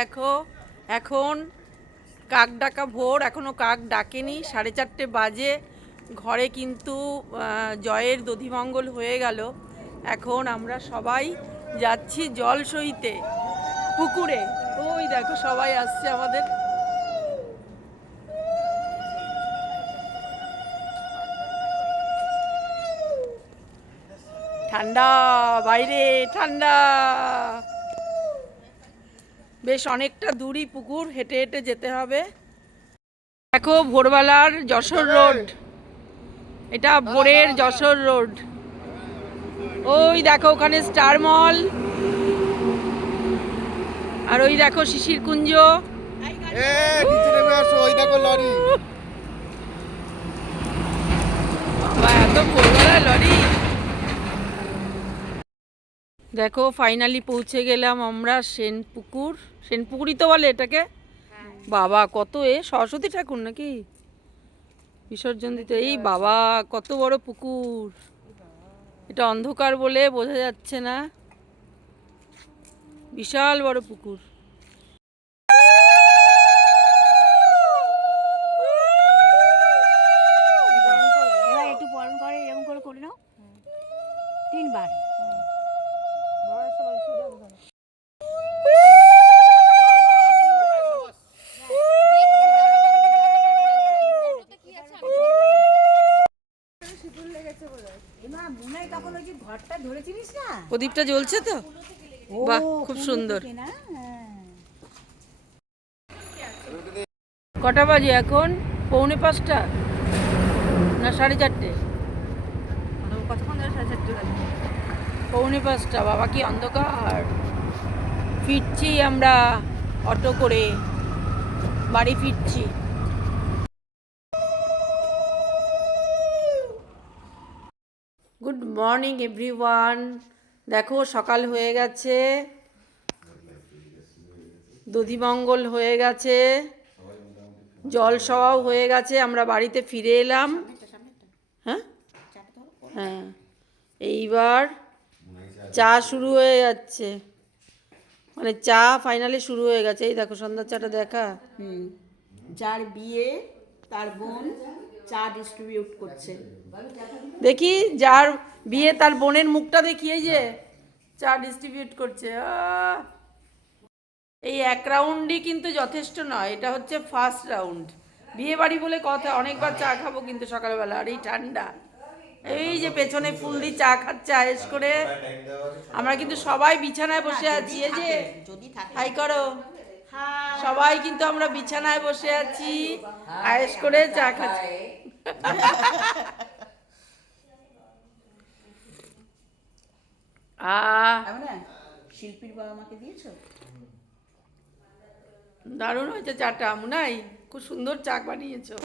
দেখো এখন কাক ডাকা ভোর, এখনো কাক ডাকেনি, 4:30 বাজে। ঘরে কিন্তু জয়ের দধিমঙ্গল হয়ে গেল। এখন আমরা সবাই যাচ্ছি জল সইতে পুকুরে। ওই দেখো সবাই আসছে আমাদের। ঠান্ডা বাইরে, ঠান্ডা। বেশ অনেকটা দূরই পুকুর, হেঁটে হেঁটে যেতে হবে। দেখো ভোরবেলার যশোর রোড, এটা ভোরের যশোর রোড। ওই দেখো ওখানে স্টার মল, আর ওই দেখো শিশির কুঞ্জ। এত ভোরবেলায় লরি। দেখো ফাইনালি পৌঁছে গেলাম আমরা সেনপুকুর। সেনপুকুরই তো বলে এটাকে। বাবা কত সরস্বতী ঠাকুর নাকি বিসর্জন দিতে। এই বাবা কত বড় পুকুর, এটা অন্ধকার বলে বোঝা যাচ্ছে না, বিশাল বড় পুকুর। একটু পালন করে এরকম করে করে নাও 3 বার। প্রদীপটা জ্বলছে তো, বাহ খুব সুন্দর। কটা বাজে এখন? 4:45 না 4:30? 4:45। বাবা কি অন্ধকার। ফিরছি আমরা অটো করে, বাড়ি ফিরছি। Good morning everyone. দেখো সকাল হয়ে গেছে, দধিমঙ্গল হয়ে গেছে, জল সওয়াও হয়ে গেছে, আমরা বাড়িতে ফিরে এলাম। হ্যাঁ হ্যাঁ, এইবার চা শুরু হয়ে যাচ্ছে, মানে চা ফাইনালি শুরু হয়ে গেছে। এই দেখো সন্ধ্যার চাটা দেখা। যার বিয়ে তার বোন চা ডিস্ট্রিবিউট করছে। দেখি যার বিয়ে তার বোনের মুখটা দেখিয়ে যে চা ডিস্ট্রিবিউট করছে। এই এক রাউন্ডই কিন্তু যথেষ্ট নয়, এটা হচ্ছে ফার্স্ট রাউন্ড। বিয়ে বাড়ি বলে কথা, অনেকবার চা খাবো কিন্তু সকালবেলা। আর এই ঠান্ডা, এই যে পেছনে ফুল দিয়ে চা খাচ্ছে আয়েস করে। আমরা কিন্তু সবাই বিছানায় বসে আছি, এই যে হাই করো, সবাই কিন্তু আমরা বিছানায় বসে আছি আয়েস করে চা খাচ্ছি। শিল্পীর বাবা মাকে দিয়েছো? দারুণ হয়েছে চাটা, মুনাই খুব সুন্দর চা বানিয়েছো।